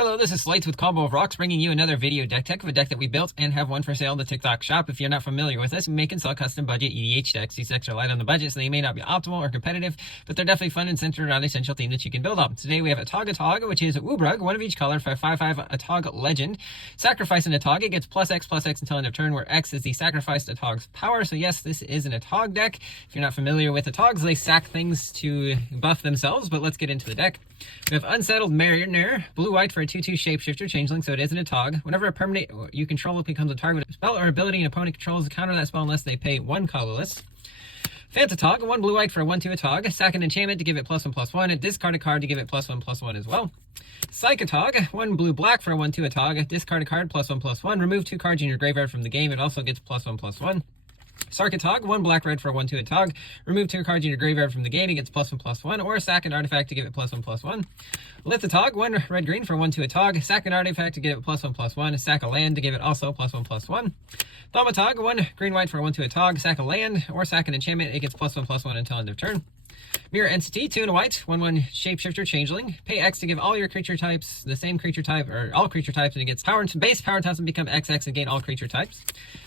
Hello, this is Slates with Combo of Rocks, bringing you another video deck tech of a deck that we built and have one for sale in the TikTok shop. If you're not familiar with us, we make and sell custom budget EDH decks. These decks are light on the budget, so they may not be optimal or competitive, but they're definitely fun and centered around an essential theme that you can build on. Today we have Atogatog, which is Woobrug, one of each color for a 5/5 Atog legend. Sacrifice an Atog, it gets +X until end of turn, where X is the sacrificed Atog's power. So yes, this is an Atog deck. If you're not familiar with Atogs, they sack things to buff themselves, but let's get into the deck. We have Unsettled Mariner, blue-white for a 2/2 shapeshifter changeling, so it is an Atog. Whenever a permanent you control becomes a target of a spell or ability an opponent controls, counter that spell unless they pay one colorless. Phantatog, one blue-white for a 1/2 Atog. Sack an enchantment to give it +1/+1, and discard a card to give it +1/+1 as well. Psychotog, one blue-black for a 1/2 Atog. Discard a card +1/+1. Remove 2 cards in your graveyard from the game. It also gets +1/+1. Sarkatog, one black-red for a 1/2 Atog. Remove 2 cards in your graveyard from the game. It gets +1/+1, or sack an artifact to give it +1/+1. Lithatog, one red-green for a 1/2 Atog. Sack an artifact to give it +1/+1. Sack a land to give it also +1/+1. Thaumatog, one green-white for a 1/2 Atog. Sack a land, or sack an enchantment. It gets +1/+1 until end of turn. Mirror Entity, 2 and a white, 1/1 shapeshifter changeling. Pay X to give all your creature types the same creature type, or all creature types, and it gets base power toughness and become XX and gain all creature types.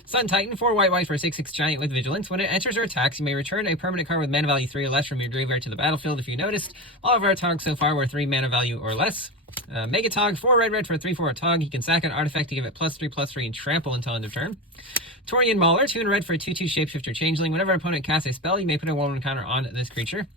Sun Titan, 4 white for a 6/6 giant with vigilance. When it enters or attacks, you may return a permanent card with mana value 3 or less from your graveyard to the battlefield. If you noticed, all of our Atogs so far were 3 mana value or less. Megatog, 4 red for a 3/4 Atog. You can sack an artifact to give it +3/+3 and trample until end of turn. Torian Mauler, 2 and red for a 2/2 shapeshifter changeling. Whenever an opponent casts a spell, you may put a 1/1 counter on this creature.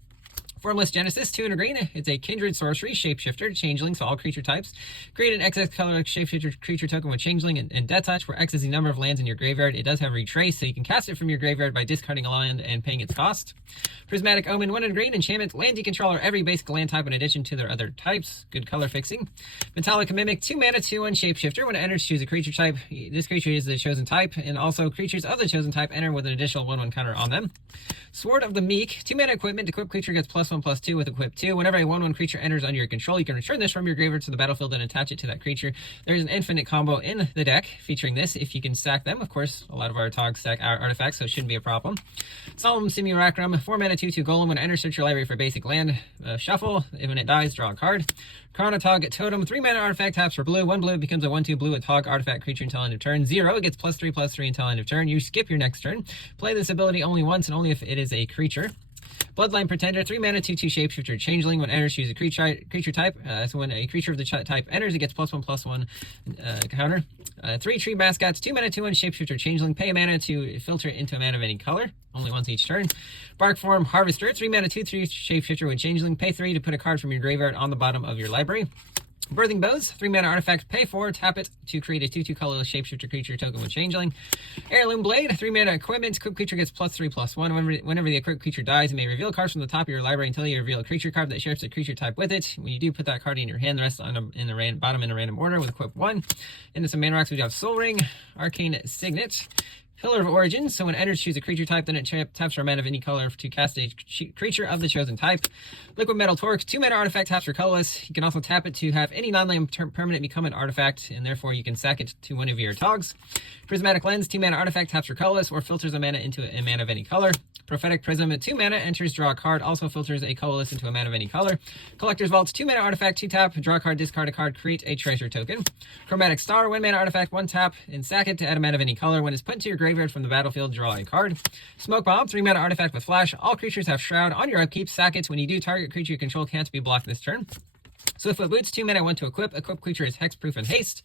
Formless Genesis, 2 and a green. It's a kindred sorcery, shapeshifter, changeling, so all creature types. Create an XX color shapeshifter creature token with changeling and death touch, where X is the number of lands in your graveyard. It does have retrace, so you can cast it from your graveyard by discarding a land and paying its cost. Prismatic Omen, 1 and green. Enchantment, land you control are every basic land type in addition to their other types. Good color fixing. Metallic Mimic, 2 mana, 2/1 shapeshifter. When it enters, choose a creature type. This creature is the chosen type, and also creatures of the chosen type enter with an additional 1/1 counter on them. Sword of the Meek, 2 mana equipment. Equip creature gets +1/+2 with equip 2. Whenever a 1/1 creature enters under your control, you can return this from your graveyard to the battlefield and attach it to that creature. There's an infinite combo in the deck featuring this if you can stack them. Of course, a lot of our Atogs stack our artifacts, so it shouldn't be a problem. Solemn Simulacrum, 4 mana, 2/2 golem. When it enters, search your library for basic land. Shuffle. When it dies, draw a card. Chronotog Totem, 3 mana artifact, taps for blue. 1 blue, it becomes a 1/2 blue Atog artifact creature until end of turn. 0, it gets +3/+3 until end of turn. You skip your next turn. Play this ability only once and only if it is a creature. Bloodline Pretender, 3 mana, 2/2 shapeshifter changeling. When it enters, choose a creature type. So when a creature of the type enters, it gets +1/+1 counter. 3 Tree Mascots, 2 mana, 2/1 shapeshifter changeling. Pay a mana to filter it into a mana of any color. Only once each turn. Bark Form Harvester, 3 mana, 2/3 shapeshifter with changeling. Pay 3 to put a card from your graveyard on the bottom of your library. Birthing Bows, 3 mana artifact, pay 4, tap it to create a 2/2 colorless shapeshifter creature token with changeling. Heirloom Blade, 3 mana equipment, equipped creature gets +3/+1. Whenever the equipped creature dies, you may reveal cards from the top of your library until you reveal a creature card that shares a creature type with it. When you do, put that card in your hand, the rest in the bottom in a random order with equip 1. Into some mana rocks, we have Soul Ring, Arcane Signet, Pillar of Origin, so when it enters, choose a creature type, then it taps for a mana of any color to cast a creature of the chosen type. Liquid Metal Torque, 2 mana artifact, taps for colorless. You can also tap it to have any non-land permanent become an artifact, and therefore you can sack it to one of your Atogs. Prismatic Lens, 2 mana artifact, taps for colorless, or filters a mana into a mana of any color. Prophetic Prism, at 2 mana, enters, draw a card, also filters a colorless into a mana of any color. Collector's Vault, 2 mana artifact, 2 tap, draw a card, discard a card, create a treasure token. Chromatic Star, 1 mana artifact, 1 tap, and sack it to add a mana of any color. When it's put into your graveyard from the battlefield, draw a card. Smoke Bomb, 3 mana artifact with flash. All creatures have Shroud. On your upkeep, sack it. When you do, target creature you control can't be blocked this turn. Swiftfoot Boots, 2 mana, 1 to equip. Equip creature is hexproof and haste.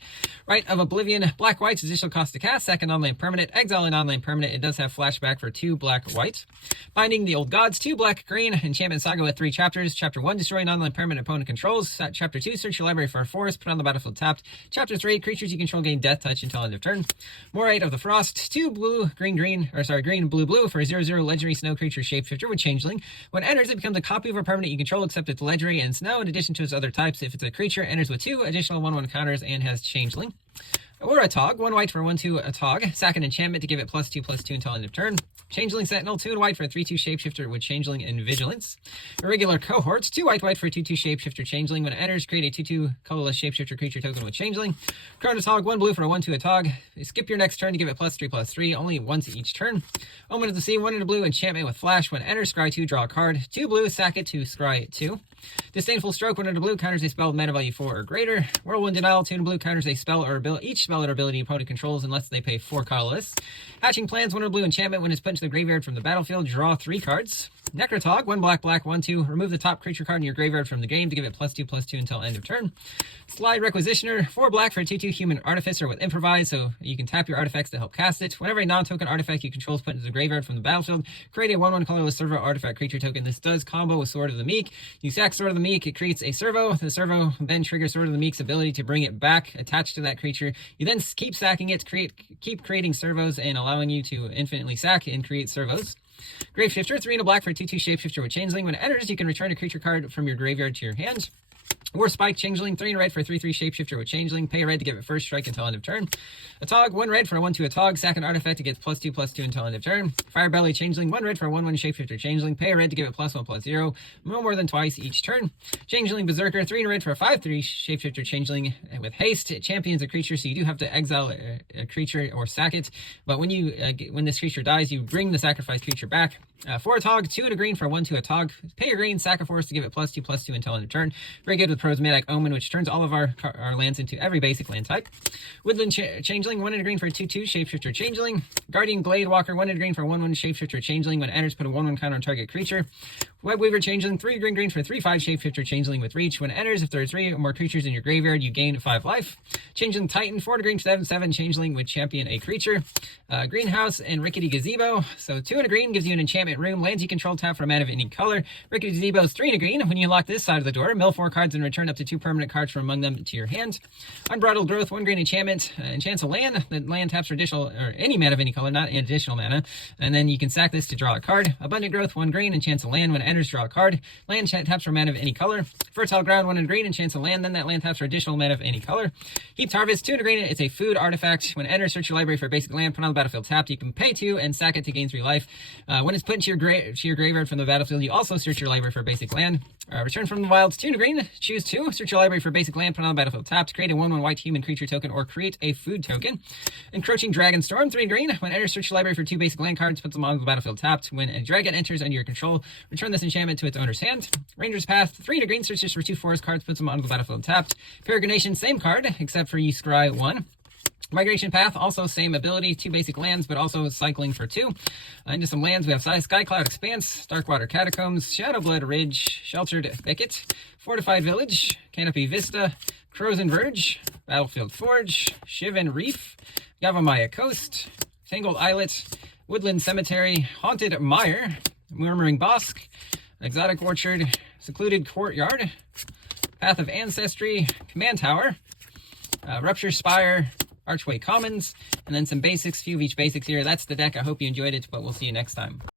Rite of Oblivion, black-white, additional cost to cast. Sack a non-land permanent. Exile a non-land permanent. It does have flashback for 2 black-white. Binding the Old Gods, 2 black-green. Enchantment Saga with 3 chapters. Chapter 1, destroy non-land permanent opponent controls. Chapter 2, search your library for a forest. Put on the battlefield tapped. Chapter 3, creatures you control gain death touch until end of turn. Moraid of the Frost, 2 green, blue for a 0/0 legendary snow creature shapeshifter with changeling. When it enters, it becomes a copy of a permanent you control except it's legendary and snow in addition to its other types. If it's a creature, enters with 2 additional 1/1 counters and has changeling. Or Atog, 1 white for 1/2 Atog. Sack an enchantment to give it +2/+2 until end of turn. Changeling Sentinel, 2 and white for a 3/2 shapeshifter with changeling and vigilance. Irregular Cohorts, 2 white for a 2/2 shapeshifter changeling. When it enters, create a 2/2 colorless shapeshifter creature token with changeling. Chronotog, 1 blue for a 1/2 Atog. Skip your next turn to give it +3/+3, only once each turn. Omen of the Sea, 1 in a blue enchantment with flash. When it enters, scry 2, draw a card. 2 blue, sack it to scry 2. Disdainful Stroke, 1 in a blue, counters a spell with mana value 4 or greater. Whirlwind Denial, 2 in a blue, counters a spell or ability, each spell or ability opponent controls unless they pay 4 colorless. Hatching Plans, 1 in a blue enchantment. When it's put into the graveyard from the battlefield, draw 3 cards. Necrotog, 1 black, 1/2. Remove the top creature card in your graveyard from the game to give it +2/+2 until end of turn. Slide Requisitioner, 4 black for a 2/2 human artificer with improvise, so you can tap your artifacts to help cast it. Whenever a non-token artifact you control is put into the graveyard from the battlefield, create a 1/1 colorless servo artifact creature token. This does combo with Sword of the Meek. You sack Sword of the Meek, it creates a servo. The servo then triggers Sword of the Meek's ability to bring it back attached to that creature. You then keep sacking it, keep creating servos and allowing you to infinitely sack and create servos. Graveshifter, 3 in a black for a 2/2 shapeshifter with Changeling. When it enters, you can return a creature card from your graveyard to your hand. War Spike Changeling, 3 in red for a 3/3 shapeshifter with Changeling. Pay a red to give it first strike until end of turn. Atog, 1 red for a 1/2 Atog. Sack an artifact to get +2/+2 until end of turn. Firebelly Changeling, 1 red for a 1/1 shapeshifter Changeling. Pay a red to give it +1/+0. No more than twice each turn. Changeling Berserker, 3 in red for a 5/3 shapeshifter Changeling with haste. It champions a creature, so you do have to exile a creature or sack it. But when this creature dies, you bring the sacrificed creature back. 4 Atog, 2 and a green for a 1/2 Atog. Pay a green, sack a force to give it +2/+2 until end of turn. Very good with Prosmadic Omen, which turns all of our lands into every basic land type. Woodland Changeling, 1 and a green for a 2/2 shapeshifter Changeling. Guardian Glade Walker, 1 and a green for a 1/1 shapeshifter Changeling. When it enters, put a 1/1 counter on target creature. Webweaver Changeling, 3 green for a 3/5 shapeshifter Changeling with reach. When it enters, if there are 3 or more creatures in your graveyard, you gain 5 life. Changeling Titan, 4 and a green, 7/7 Changeling with champion a creature. Greenhouse and Rickety Gazebo. So 2 and a green gives you an enchantment room. Lands you control tap for a mana of any color. Rickety Gazebo is 3 and a green. When you unlock this side of the door, mill 4 cards and return up to 2 permanent cards from among them to your hand. Unbridled Growth, 1 green enchantment. Enchants a land. The land taps for additional, or any mana of any color, not additional mana. And then you can sack this to draw a card. Abundant Growth, 1 green, enchants a land. When it enters, draw a card. Land taps for mana of any color. Fertile Ground, 1 and green, enchants a land. Then that land taps for additional mana of any color. Heaped Harvest, 2 and a green. It's a food artifact. When it enters, search your library for a basic land. Put on the battlefield tapped. You can pay 2 and sack it to gain 3 life. When it's put into your graveyard from the battlefield, you also search your library for a basic land. Return from the wilds, 2 and a green. Choose 2. Search your library for a basic land. Put on the battlefield tapped. Create a 1/1 white human creature token or create a food token. Encroaching Dragon Storm, 3 and green. When it enters, search your library for 2 basic land cards. Put them on the battlefield tapped. When a dragon enters under your control, return this enchantment to its owner's hand. Ranger's Path, 3 and a green. Searches for 2 forest cards. Puts them onto the battlefield tapped. Peregrination, same card, except for you scry 1. Migration Path, also same ability, 2 basic lands, but also cycling for 2. Into some lands, we have Skycloud Expanse, Darkwater Catacombs, Shadowblood Ridge, Sheltered Thicket, Fortified Village, Canopy Vista, Frozen Verge, Battlefield Forge, Shivan Reef, Yavimaya Coast, Tangled Islet, Woodland Cemetery, Haunted Mire, Murmuring Bosque, Exotic Orchard, Secluded Courtyard, Path of Ancestry, Command Tower, Rupture Spire, Archway Commons, and then some basics, few of each basics here. That's the deck. I hope you enjoyed it, but we'll see you next time.